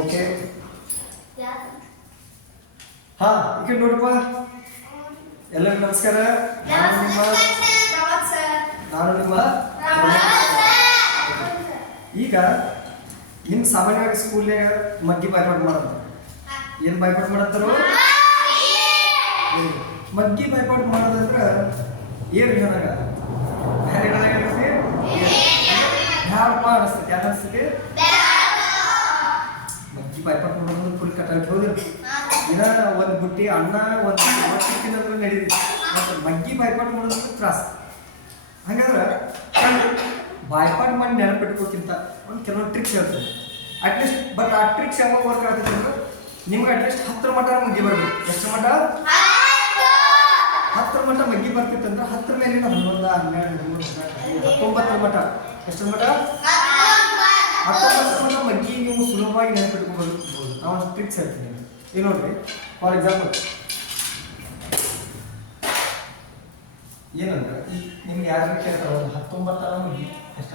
Okay ಹಾ ಈಗ ನೋಡಪ್ಪ ಎಲ್ಲರಿಗೂ ನಮಸ್ಕಾರ. ನಾನು ನಿಮ್ಮ ನಾನು ನಿಮ್ಮ ಈಗ ನಿಮ್ಮ ಸಾಮಾನ್ಯವಾಗಿ ಸ್ಕೂಲ್ನಾಗ ಮಗ್ಗಿ ಬಾಯ್ಪಾಟ್ ಮಾಡೋದು. ಏನು ಬಾಯ್ಪಾಟ್ ಮಾಡತ್ತಾರೋ. ಮಗ್ಗಿ ಬಾಯ್ಪಾಟ್ ಮಾಡೋದಂದ್ರೆ ಏನು ಹೇಳಾಗ ಬೇರೆ ಹೇಳಾಗ ಅನಿಸ್ತೈತಿ ಯಾರಪ್ಪ ಅನಿಸ್ತೈತಿ ಯಾರು ಅನಿಸ್ತೈತಿ? ಬಾಯ್ಪಾಟ್ ಮಾಡೋದು ಫುಲ್ ಕಟ್ಟಾಗಿ ಹೋದಿಲ್ಲ ದಿನ ಒಂದು ಬುಟ್ಟಿ ಅನ್ನ ಒಂದು ತಿನ್ನೋದ್ರ ನಡೀತೈತಿ ಮತ್ತು ಮಗ್ಗಿ ಬಾಯ್ಪಾಟ್ ಮಾಡೋದಂದ್ರೆ ತ್ರಾಸ ಹಾಗಾದ್ರೆ ಬಾಯ್ಪಾಟ್ ಮಾಡಿ ನೆನಪಿಟ್ಕೋಕ್ಕಿಂತ ಒಂದು ಕೆಲವೊಂದು ಟ್ರಿಕ್ಸ್ ಹೇಳ್ತದೆ ಅಟ್ಲೀಸ್ಟ್ ಬಟ್ ಆ ಟ್ರಿಕ್ಸ್ ಯಾವಾಗ ವರ್ಕ್ ಆಗ್ತದೆ ಅಂದ್ರೆ ನಿಮ್ಗೆ ಅಟ್ಲೀಸ್ಟ್ ಹತ್ತರ ಮಟ ಮಗ್ಗಿ ಬರ್ಬೇಕು ಎಷ್ಟು ಮಟ ಹತ್ತರ ಮಟ ಮಗ್ಗಿ ಬರ್ತಿತ್ತಂದ್ರೆ ಹತ್ತರ ಮೇಲಿನ ಹನ್ನೊಂದು ಹನ್ನೆರಡು ಹತ್ತೊಂಬತ್ತರ ಮಟ್ಟ ಎಷ್ಟು ಮಟ ಹತ್ತೊಂಬತ್ತರ ಮಟ ಮಗ್ಗಿ ನೀವು ಸುಲಭವಾಗಿ ನೆನಪಿಟ್ಕೋಬೋದು ನಾವು ಒಂದು ಟ್ರಿಕ್ಸ್ ಹೇಳ್ತೀನಿ ಈಗ ನೋಡ್ರಿ. ಫಾರ್ ಎಕ್ಸಾಂಪಲ್ ಏನಂದ್ರೆ, ಈ ನಿಮ್ಗೆ ಯಾರು ಕೇಳ್ತಾರೆ ಒಂದು ಹತ್ತೊಂಬತ್ತರ ಮಗ್ಗಿ. ಎಷ್ಟು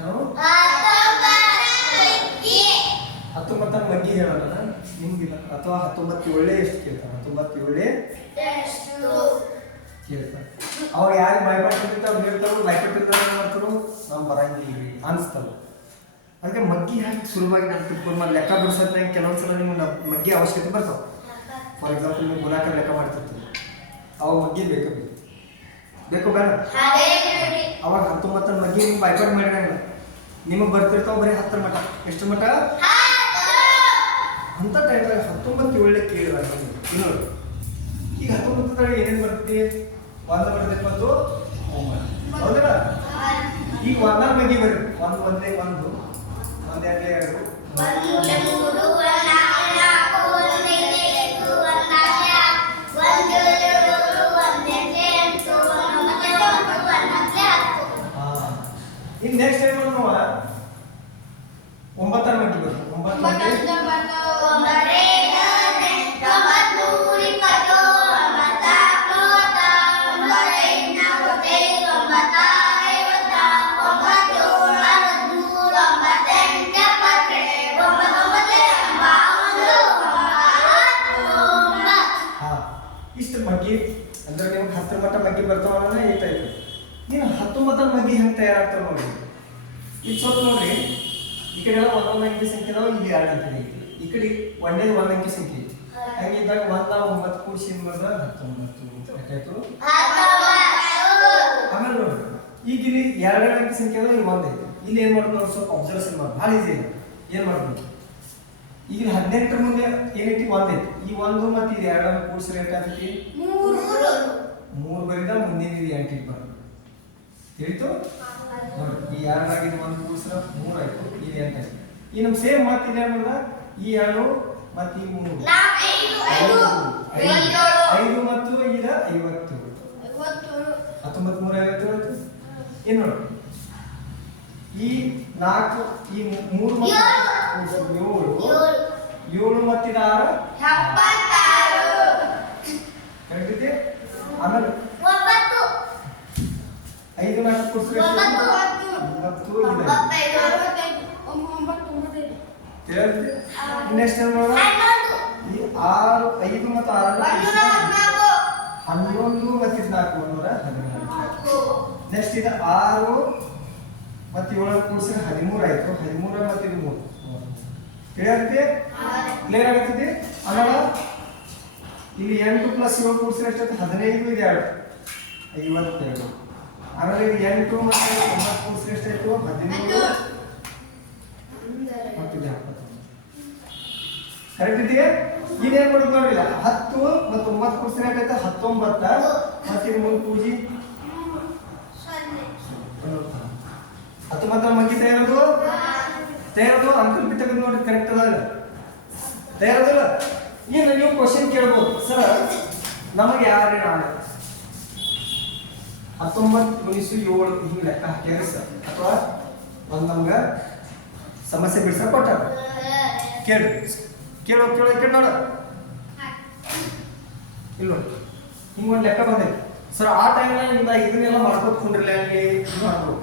ಹತ್ತೊಂಬತ್ತರ ಮಗ್ಗಿ ಹೇಳೋಣ ನಿಮ್ಗಿಲ್ಲ. ಅಥವಾ ಹತ್ತೊಂಬತ್ತು ಏಳೇ ಎಷ್ಟು ಕೇಳ್ತಾರೆ? ಹತ್ತೊಂಬತ್ತು ಏಳೇ ಕೇಳ್ತಾರೆ. ಅವಾಗ ಯಾರು ಭಯಪಟ್ಟಿರ್ತಾರೆ ಹೇಳ್ತಾರೋ ಭಯಪಟ್ಟಿರ್ತಾರೆ ಮಾಡ್ತಾರೋ. ನಾವು ಬರಂಗಿಲ್ಲ ರೀ ಅನಿಸ್ತಲ್ಲ. ಅದಕ್ಕೆ ಮಗ್ಗಿ ಹಾಕಿ ಸುಲಭವಾಗಿ ನಾನು ತಿಳ್ಕೊಂಡು ಲೆಕ್ಕ ಕೆಲವೊಂದು ಕೆಲವೊಂದ್ಸಲ ನಿಮ್ಗೆ ನಾವು ಮಗ್ಗಿ ಅವಶ್ಯಕತೆ ಬರ್ತಾವೆ. ಫಾರ್ ಎಕ್ಸಾಂಪಲ್ ನೀವು ಗುಣಾಕಾರ ಲೆಕ್ಕ ಮಾಡ್ತಿರ್ತೀವಿ ಅವಾಗ ಮಗ್ಗಿ ಬೇಕು ಬೇಕು ಬೇಡ. ಅವಾಗ ಹತ್ತೊಂಬತ್ತರ ಮಗ್ಗಿ ನಿಮ್ಗೆ ಭಯಪಟ್ಟು ಮಾಡಿರಂಗಿಲ್ಲ ನಿಮಗೆ ಬರ್ತಿರ್ತಾವ ಬರೀ ಹತ್ತರ ಮಟ ಎಷ್ಟು ಮಟ ಅಂತ ಟೈಮ್ದಾಗ ಹತ್ತೊಂಬತ್ತು ಒಳ್ಳೆ ಕೇಳಿದಾಗ ಇನ್ನೂರು ಈಗ ತಡೆ ಏನೇನು ಬರ್ತೈತಿ? ವಾದ ಬರ್ತೈತಿ ಮತ್ತು ಹೌದಾ ಹೌದಲ್ಲ? ಈಗ ವಾದ ಮಗ್ಗಿ ಬರ್ರಿ ಒಂದು ಒಂದೇ ಒಂದು. ಒಂದ್ ಎರಡೇ ಎರಡು ಹಾ ಇನ್ನು ನೆಕ್ಸ್ಟ್ ಏನು ತಯಾರಾಗ್ತಾವ ನೋಡಿ ಈಗ ಸ್ವಲ್ಪ ನೋಡ್ರಿ ಈ ಕಡೆ ಎಲ್ಲ ಒಂದೊಂದು ಅಂಕಿ ಸಂಖ್ಯೆ ಅದಾವ ಇಲ್ಲಿ ಎರಡು ಅಂಕಿ ಐತಿ ಈ ಕಡೆ ಒಂದೇದು ಒಂದು ಅಂಕಿ ಸಂಖ್ಯೆ ಐತಿ. ಹಂಗಿದ್ದಾಗ ಒಂದ ಒಂಬತ್ತು ಕೂಡಿಸಿ ಬಂದ ಹತ್ತೊಂಬತ್ತು ಆಯ್ತು? ಆಮೇಲೆ ನೋಡ್ರಿ ಈಗ ಇಲ್ಲಿ ಎರಡನೇ ಅಂಕಿ ಸಂಖ್ಯೆ ಅದಾವ ಇಲ್ಲಿ ಒಂದ್ ಇಲ್ಲಿ ಏನ್ ಮಾಡೋದು ಸ್ವಲ್ಪ ಅಬ್ಸರ್ವೇಷನ್ ಮಾಡಿ ಭಾಳ ಈಸಿ ಇದೆ ಏನ್ ಮಾಡ್ಬೇಕು? ಈಗ ಹದಿನೆಂಟರ ಮುಂದೆ ಏನೈತಿ ಒಂದೈತಿ ಈ ಒಂದು ಮತ್ತೆ ಇದು ಎರಡನ್ನು ಕೂಡಿಸಿದ್ರೆ ಎಷ್ಟಾಗ್ತೈತಿ ಮೂರು. ಬರಿದ ಮುಂದಿನ ಇದು ಎಂಟಿಗೆ ಬರುತ್ತೆ. ತಿಳಿತು ನೋಡಿ ಈ ಎರಡಾಗಿದ್ದು ಒಂದು ಕೂಡಿಸಿದ್ರೆ ಮೂರು ಆಯ್ತು ಇದು ಎಂಟು ಈ ನಮ್ ಸೇಮ್ ಮತ್ತೆ ಇಲ್ಲಿ ಏನ್ ಈ ಎರಡು ಮತ್ತೆ ಈ ಮೂರು. ಐದು ಮತ್ತು ಈಗ ಐವತ್ತು. ಹತ್ತೊಂಬತ್ತು ಮೂರ ಐವತ್ತು ಏನು ನೋಡಿ. ಈ ನಾಲ್ಕು ಈ ಮೂರು ಮತ್ತು ಏಳು. ಏಳು. ಮತ್ತಿದ ಆರು ಕರೆಕ್ಟ್ ಇದೆ ಆಮೇಲೆ ಐದು ನಾಲ್ಕು ಕೂಡಿಸಿದ್ರೆ ಒಂಬತ್ತು. ಇದೆ. ನೆಕ್ಸ್ಟ್ ಏನ್ ಮಾಡೋಣ ಈ ಆರು ಐದು ಮತ್ತು ಆರು ಹನ್ನೊಂದು ಮತ್ತು ನಾಲ್ಕು ನೂರ ಹದಿನಾಲ್ಕು. ನೆಕ್ಸ್ಟ್ ಇದು ಆರು ಮತ್ತು ಏಳು ಕೂಡಿಸಿದ್ರೆ ಹದಿಮೂರು ಆಯ್ತು. ಹದಿಮೂರ ಮತ್ತು ಇದು ಮೂರು ಕ್ಲಿಯರ್ ಕ್ಲಿಯರ್ ಆಗುತ್ತಿದೆ ಆಮೇಲೆ ಇಲ್ಲಿ ಎಂಟು ಪ್ಲಸ್ ಏಳು ಕೂಡಿಸಿದ್ರೆ ಎಷ್ಟಾಯ್ತು ಹದಿನೈದು ಇದೆ ಎರಡು ಐವತ್ತೆರಡು. ಆಮೇಲೆ ಎಂಟು ಮತ್ತೆ ಒಂಬತ್ತು ಕೂಡಿಸಿದ್ರೆ ಎಷ್ಟಾಯ್ತು ಹದಿನೈದು ಮತ್ತು ಇದು ಕರೆಕ್ಟ್ ಇದೆಯಾ? ಇದೇನ್ ಮಾಡೋದು ನೋಡಿಲ್ಲ ಹತ್ತು ಮತ್ತು ಒಂಬತ್ತು ಕೂಡಿಸಿದ್ರೆ ಎಷ್ಟಾಯ್ತು ಹತ್ತೊಂಬತ್ತ. ಮತ್ತೆ ಇದು ಮುಂದೆ ಪೂಜಿ ಹತ್ತೊಂಬತ್ತರ ಮಗ್ಗಿ ತಯಾರದು ತಯಾರದು ಅಂಕಲ್ ಬಿಟ್ಟು ತೆಗೆದು ನೋಡಿ ಕರೆಕ್ಟ್ ಅದಾಗ ತಯಾರದಿಲ್ಲ ಈಗ ನೀವು ಕ್ವಶನ್ ಕೇಳ್ಬೋದು. ಸರ್ ನಮಗೆ ಯಾರು ನಾಳೆ ಹತ್ತೊಂಬತ್ತು ಗುಣಿಸು ಏಳು ಹಿಂಗೆ ಲೆಕ್ಕ ಹಾಕ್ಯಾರ ಸರ್. ಅಥವಾ ಒಂದು ನಮ್ಗೆ ಸಮಸ್ಯೆ ಬಿಡಿಸ ಕೊಟ್ಟಾರ. ಕೇಳು ಕೇಳೋ ಕೇಳೋಕೆ ಕೇಳಿ ನೋಡ. ಇಲ್ಲ ನೋಡಿ. ಹಿಂಗೆ ಒಂದು ಲೆಕ್ಕ ಬಂದೈತಿ. ಸರ್ ಆ ಟೈಮ್ನಾಗ ನಿಮ್ದ ಇದನ್ನೆಲ್ಲ ಮಾಡ್ಕೊಂಡು ಕುಂಡ್ರಲ್ಲ ಅಲ್ಲಿ ಇದು ಮಾಡ್ಬೋದು.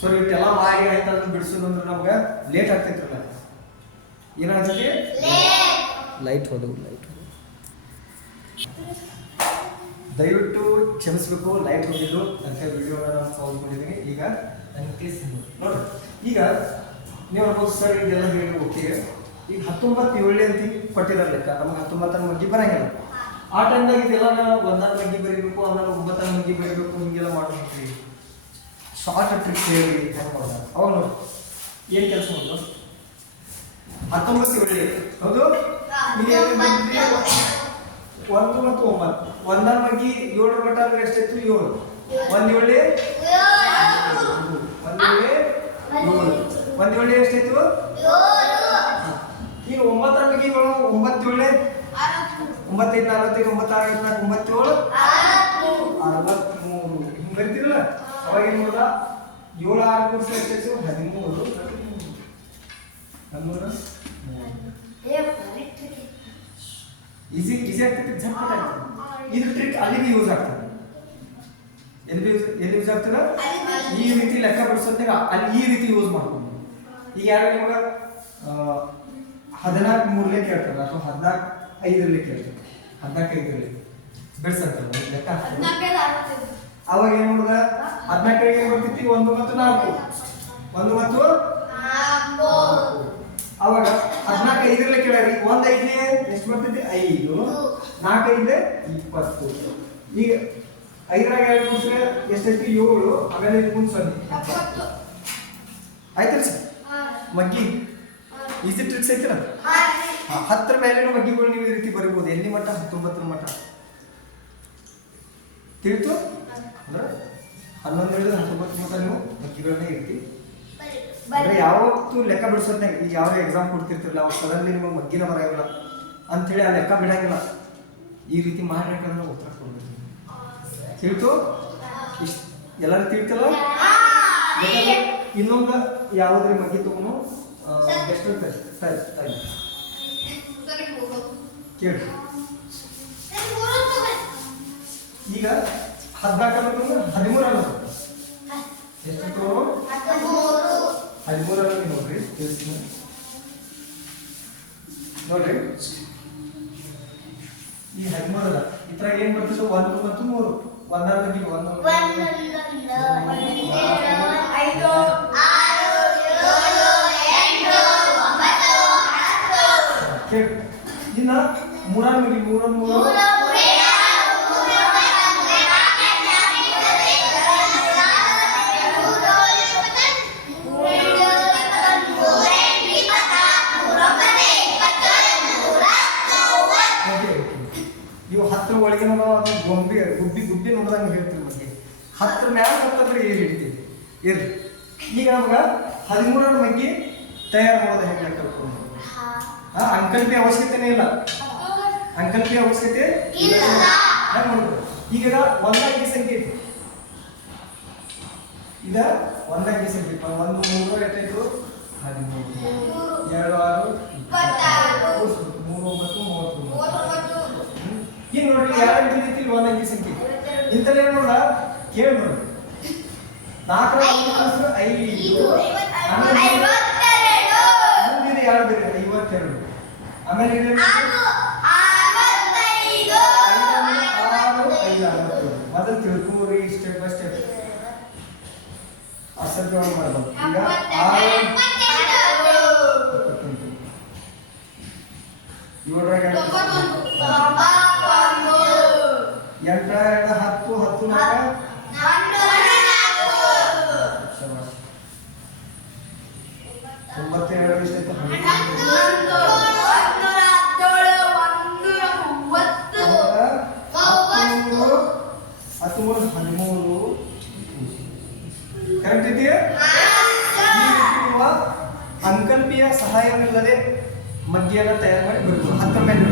ಸರ್ ಇಷ್ಟೆಲ್ಲ ಮಾಡಿ ಆಯ್ತು ಅಂತ ಬಿಡಿಸೋದು ಅಂದ್ರೆ ನಮ್ಗೆ ಲೇಟ್ ಆಗ್ತೈತ್ರಲ್ಲ ಏನಾಗ್ತೈತಿ? ಲೈಟ್ ಹೋದವು ಲೈಟ್ ದಯವಿಟ್ಟು ಕ್ಷಮಿಸಬೇಕು ಲೈಟ್ ಹೋಗಿದ್ದು ಅಂತ ವಿಡಿಯೋನ ಮಾಡಿದ್ದೀನಿ. ಈಗ ನನ್ನ ಪ್ಲೀಸ್ ನೋಡಿ ಈಗ ನೀವು ಅನ್ಬೋದು, ಸರ್, ಇದೆಲ್ಲ ಹೇಳಿ ಓಕೆ ಈಗ ಹತ್ತೊಂಬತ್ತು ಏಳು ಅಂತ ಕೊಟ್ಟಿದ್ದಾರೆ ಲೆಕ್ಕ. ನಮ್ಗೆ ಹತ್ತೊಂಬತ್ತನ ಮಗ್ಗಿ ಬರಂಗಿಲ್ಲ. ಆ ಟೈಮ್ದಾಗ ಇದೆಲ್ಲ ನಾವು ಒಂದರ ಮಗ್ಗಿ ಬರೀಬೇಕು, ಆಮೇಲೆ ಒಂಬತ್ತರ ಮಗ್ಗಿ ಬರೀಬೇಕು, ಹಿಂಗೆಲ್ಲ ಮಾಡ್ಬೇಕು ಶಾರ್ಟ್ ಟ್ರಿಕ್ ಹೇಳಿ ಅವಾಗ ನೋಡಿ ಏನು ಕೆಲಸ ಮಾಡೋದು? ಹತ್ತೊಂಬತ್ತು ಏಳನೇ ಹೌದು? ಒಂದು ಮತ್ತು ಒಂಬತ್ತು. ಒಂದರ ಬಗ್ಗೆ ಏಳು ಮಟ್ಟ ಅಂದ್ರೆ ಎಷ್ಟಿತ್ತು ಏಳು. ಒಂದು ಏಳೆ ಒಂದ್ ಏಳೆ ಒಂದು ಏಳೆ ಎಷ್ಟಾಯ್ತು ಈಗ ಒಂಬತ್ತರ ಬಗ್ಗೆ ಏಳು ಒಂಬತ್ತು ಏಳೆ ಒಂಬತ್ತೈದು, ನಲವತ್ತೈದು, ಒಂಬತ್ತಾರು ಐವತ್ನಾಲ್ಕು ಒಂಬತ್ತೇಳು? ಅರವತ್ಮೂರು. ಹಿಂಗ್ ಬರ್ತಿರಲ್ಲ ಅವಾಗ ಏನ್ ಮಾಡ್ದ? ಏಳು ಆರು ಕೂರ್ಸಿ ಎಷ್ಟಾಯ್ತು ಹದಿಮೂರು. ಹದಿಮೂರು. ಈಸಿ ಈಸಿ ಆಗ್ತದೆ ಆಗ್ತದೆ ಇದು ಟ್ರಿಕ್ ಅಲ್ಲಿಗೆ ಯೂಸ್ ಆಗ್ತದೆ. ಎಲ್ಲಿ ಯೂಸ್ ಎಲ್ಲಿ ಯೂಸ್ ಆಗ್ತದೆ? ಈ ರೀತಿ ಲೆಕ್ಕ ಬಿಡಿಸೋದಾಗ ಅಲ್ಲಿ ಈ ರೀತಿ ಯೂಸ್ ಮಾಡ್ಕೊಂಡು ಈಗ ಯಾರು ನಿಮಗೆ ಹದಿನಾಲ್ಕು ಮೂರನೇ ಕೇಳ್ತಾರೆ ಅಥವಾ ಹದಿನಾಲ್ಕು ಐದರಲ್ಲಿ ಕೇಳ್ತಾರೆ. ಹದಿನಾಲ್ಕು ಐದರಲ್ಲಿ. ಬಿಡಿಸಂತಾರೆ ಲೆಕ್ಕ. ಅವಾಗ ಏನು ಮಾಡುದ? ಹದಿನಾಲ್ಕು ಏನ್ ಬರ್ತೈತಿ ಒಂದು ಮತ್ತು ನಾಲ್ಕು. ಒಂದು ಮತ್ತು? ಅವಾಗ ಹದಿನಾಲ್ಕು ಐದರಲ್ಲಿ ಕೇಳ್ರಿ ಒಂದ್ ಐದನೇ ಎಷ್ಟು ಬರ್ತೈತಿ? ಐದು. ನಾಲ್ಕು ಐದ್ರೆ ಇಪ್ಪತ್ತು. ಈಗ ಐದರಾಗ ಎರಡು ಮುಗಿಸ್ರೆ ಎಷ್ಟೈತಿ ಏಳು. ಆಮೇಲೆ ಇದು ಮುಂದೆ ಸೊನ್ನೆ ಆಯ್ತಲ್ಲ ಸರ್? ಮಗ್ಗಿ? ಈಸಿ ಟ್ರಿಕ್ಸ್ ಐತಿಲ್ಲ ಹತ್ತರ ಮೇಲಿನ ಮಗ್ಗಿಗಳು ನೀವು ಈ ರೀತಿ ಬರಿಬೋದು. ಎಲ್ಲಿ ಮಟ್ಟ? ಹತ್ತೊಂಬತ್ತರ ಮಟ್ಟ. ತಿಳಿತು? ಅಂದ್ರೆ ಹನ್ನೊಂದು ಹಿಡಿದು ಹತ್ತೊಂಬತ್ತು ಮಟ್ಟ ನೀವು ಮಗ್ಗಿಗಳನ್ನ ಇರ್ತಿ ಅಂದ್ರೆ ಯಾವತ್ತು ಲೆಕ್ಕ ಬಿಡಿಸೋದ್ನಾಗ ಈಗ ಯಾವ ಎಕ್ಸಾಮ್ ಕೊಡ್ತಿರ್ತಿರಲ್ಲ ಅವಾಗ ಸಡನ್ಲಿ ನಿಮಗೆ ಮಗ್ಗಿನ ಬರಂಗಿಲ್ಲ ಅಂಥೇಳಿ ಆ ಲೆಕ್ಕ ಬಿಡಂಗಿಲ್ಲ. ಈ ರೀತಿ ಮಾಡ್ಬೇಕಂದ್ರೆ ಉತ್ತರ ಕೊಡ್ಬೇಕು. ತಿಳಿತು? ಇಷ್ಟ ಎಲ್ಲರೂ ತಿಳಿತಲ್ಲ? ಇನ್ನೊಂದು ಯಾವುದ್ರ ಮಗ್ಗಿ ತಗೊಂಡು? ಎಷ್ಟು ಸರಿ ಸರಿ ಕೇಳಿ. ಈಗ ಹದಿನಾಲ್ಕು ಹದಿಮೂರು ಎಷ್ಟು ಎಷ್ಟು ಹದಿಮೂರರಲ್ಲಿ ನೋಡ್ರಿ. ನೋಡ್ರಿ. ಈ ಹದಿಮೂರಲ್ಲ ಇತರ ಏನ್ ಬರ್ತಿತ್ತು? ಒಂದು ಮತ್ತು ಮೂರು. ಒಂದರ ಬಗ್ಗೆ ಒಂದು. ಇನ್ನ ಮೂರ ಮುಗಿ ಮೂರ, ಮೂರು. ಹತ್ರ ಮ್ಯಾಲ ಹತ್ತಿರ ಏನು ಇಡ್ತೀವಿ ಇರ್ಲಿ. ಈಗ ನಮ್ಗೆ ಹದಿಮೂರರ ಬಗ್ಗೆ ತಯಾರು ಮಾಡೋದು ಹೆಂಗೆ ಕಲ್ಕೊಂಡು ಅಂಕಲ್ಪಿ ಅವಶ್ಯಕತೆನೇ ಇಲ್ಲ. ಅಂಕಲ್ಪಿ ಅವಶ್ಯಕತೆ. ಹೆಂಗ್ ಈಗ ಒಂದಾಗಿ ಸಂಖ್ಯೆ ಇದ ಒಂದಾಗಿ ಸಂಖ್ಯೆ. ಒಂದು ಮೂರು ಎಷ್ಟು ಹದಿಮೂರು. ಎರಡು ಆರು. ಮೂರು ಒಂಬತ್ತು ಮೂವತ್ತು. ಈಗ ನೋಡ್ರಿ ಎರಡು ರೀತಿ ಒಂದ್ ಅಂಕಿ ಸಂಖ್ಯೆ ಇಂಥದ್ದು ಏನ್ ನೋಡ ಕೇಳಿ. ನೋಡಿ ನಾಲ್ಕರ ಐದು. ಎರಡು ಬೇರೆ ಐವತ್ತೆರಡು. ಆಮೇಲೆ ಮೊದಲು ತಿಳ್ಕೊರಿ ಸ್ಟೆಪ್ ಬೈ ಸ್ಟೆಪ್ ಅಸಭ್ಯ ಮಾಡ್ಬೋದು. ಈಗ ಆರು ಏಳರಾಗ ಎಂಟರ ಎರಡು ಹತ್ತು ಹತ್ತು ನಾಲ್ಕು ಶಬಾಷ್. ತೊಂಬತ್ತೆರಡು ಎಷ್ಟಾಯ್ತು ಹನ್ನೊಂದು ಹದಿಮೂರು ಹದಿಮೂರು. ಕರೆಕ್ಟ್ ಇದೆಯಾ? ಅಂಕಲ್ಪಿಯ ಸಹಾಯವಿಲ್ಲದೆ ಮದ್ಯನ ತಯಾರು ಮಾಡಿ ಬಿಡ್ತು ಹತ್ತರ ಮೇಲೆ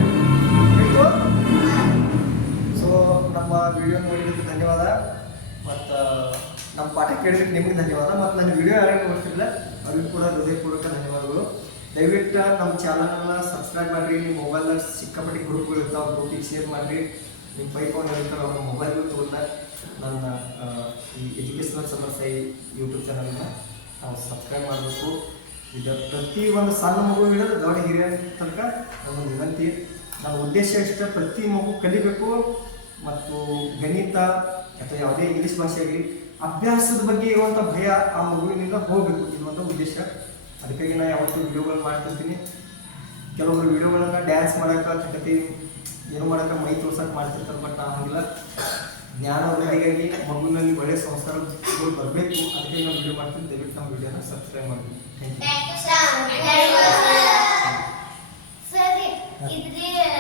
ಸೊ ನಮ್ಮ ವಿಡಿಯೋ ನೋಡಿದ್ದಕ್ಕೆ ಧನ್ಯವಾದ. ಮತ್ತು, ನಮ್ಮ ಪಾಠ ಕೇಳಿದಕ್ಕೆ ನಿಮಗೆ ಧನ್ಯವಾದ. ಮತ್ತು ನನ್ನ ವಿಡಿಯೋ ಯಾರು ನೋಡ್ತಿರಲಿಲ್ಲ ಅವ್ರಿಗೂ ಕೂಡ ಹೃದಯಪೂರ್ವಕ ಧನ್ಯವಾದಗಳು. ದಯವಿಟ್ಟು ನಮ್ಮ ಚಾನಲನ್ನ ಸಬ್ಸ್ಕ್ರೈಬ್ ಮಾಡಿರಿ, ನಿಮ್ಮ ಮೊಬೈಲ್ನಾಗ ಸಿಕ್ಕಾಪಟ್ಟಿ ಗ್ರೂಪ್ಗಳು ಇರ್ತಾವೆ ಗ್ರೂಪಿಗೆ ಶೇರ್ ಮಾಡಿರಿ. ನಿಮ್ಮ ಬೈಕೊಂಡು ಇರ್ತಾರೆ ಅವ್ರ ಮೊಬೈಲ್ಗೂ ತಗೊಂಡ ನನ್ನ ಈ ಎಜುಕೇಷನಲ್ ಸಮಸ್ಯೆ ಯೂಟ್ಯೂಬ್ ಚಾನಲ್ನ ನಾವು ಸಬ್ಸ್ಕ್ರೈಬ್ ಮಾಡಬೇಕು. ಇದು ಪ್ರತಿ ಒಂದು ಸಣ್ಣ ಮಗು ಹಿಡಿದು ದೊಡ್ಡ ಹಿರಿಯ ತನಕ ನಮ್ಮ ವಿನಂತಿ. ನನ್ನ ಉದ್ದೇಶ ಇಷ್ಟ, ಪ್ರತಿ ಮಗು ಕಲಿಬೇಕು ಮತ್ತು ಗಣಿತ ಅಥವಾ ಯಾವುದೇ ಇಂಗ್ಲೀಷ್ ಭಾಷೆ ಅಭ್ಯಾಸದ ಬಗ್ಗೆ ಇರುವಂಥ ಭಯ ಆ ಮಗುವಿನಿಂದ ಹೋಗಬೇಕು ಇದು ಒಂದು ಉದ್ದೇಶ. ಅದಕ್ಕಾಗಿ ನಾನು ಯಾವತ್ತೂ ವಿಡಿಯೋಗಳು ಮಾಡ್ತಿರ್ತೀನಿ. ಕೆಲವೊಬ್ರು ವಿಡಿಯೋಗಳನ್ನ ಡ್ಯಾನ್ಸ್ ಮಾಡೋಕೆ ತಕ್ಕತಿ ಏನು ಮಾಡೋಕೆ ಮೈ ತೋರ್ಸಕ್ಕೆ ಮಾಡ್ತಿರ್ತಾರೆ ಬಟ್ ಆಗಿಲ್ಲ ಹಂಗಿಲ್ಲ. ಜ್ಞಾನ ವೃದ್ಧಿಗಾಗಿ ಮಗುವಿನಲ್ಲಿ ಒಳ್ಳೆಯ ಸಂಸ್ಕಾರಗಳು ಬರಬೇಕು. ಅದಕ್ಕೆ ನಾನು ವಿಡಿಯೋ ಮಾಡ್ತೀನಿ. ದಯವಿಟ್ಟು ನಮ್ಮ ವಿಡಿಯೋನ ಸಬ್ಸ್ಕ್ರೈಬ್ ಮಾಡಿ ಥ್ಯಾಂಕ್ ಯು ಸರಿ ಇದ್ರಿ